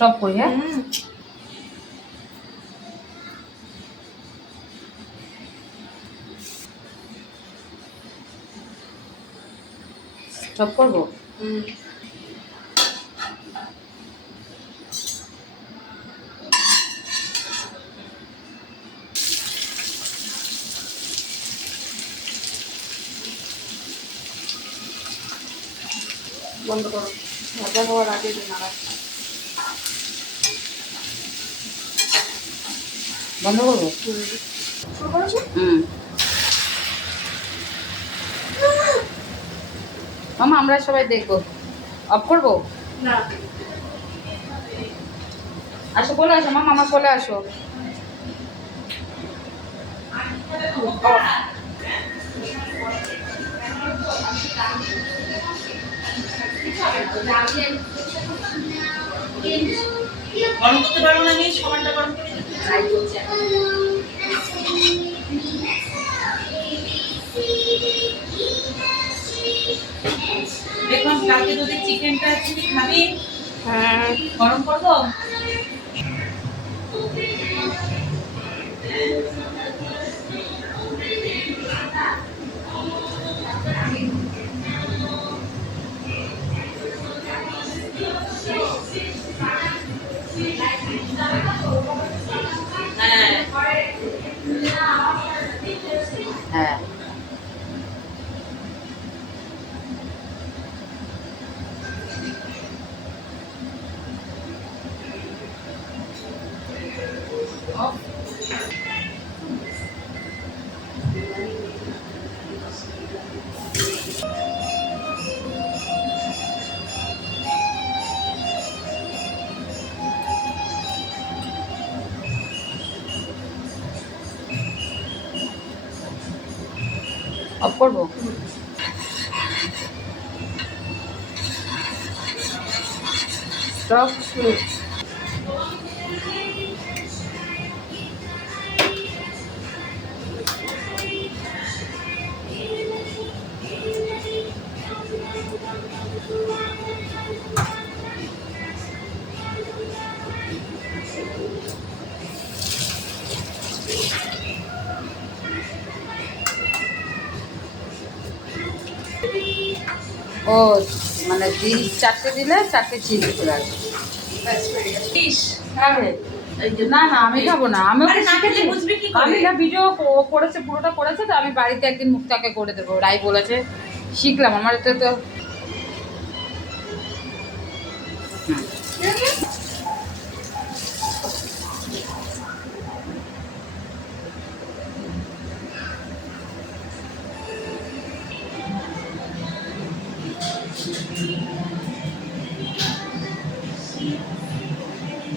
Stop করি। হ্যাঁ, stop করবো। বন্ধ করো, ভাজা হওয়ার আগে যে নাড়া। বন্ধ করবো। শুরু করেছো? মামা আমরা সবাই দেখবো। অফ করবো। না, আসো, বলে আসো মামা, আমার বলে আসো। গরম করতে পারবো না, আমি সমানটা গরম করে ট্রাই করছি এখন। দেখলাম কালকে যদি চিকেনটা চিনি খাবি, হ্যাঁ গরম করবো। হ্যাঁ হ্যাঁ, অফ করবো। স্টপ। ও মানে চিজ 4টে দিলে 4টে চিজ চলে আসবে। খাবে? না না, আমি খাবো না। আমিও আরে না খেলে বুঝবি কি করে? আমি না ভিডিও করেছে, পুরোটা করেছে, তো আমি বাড়িতে একদিন মুক্তাকে করে দেবো। রাই বলেছে, শিখলাম। আমার তো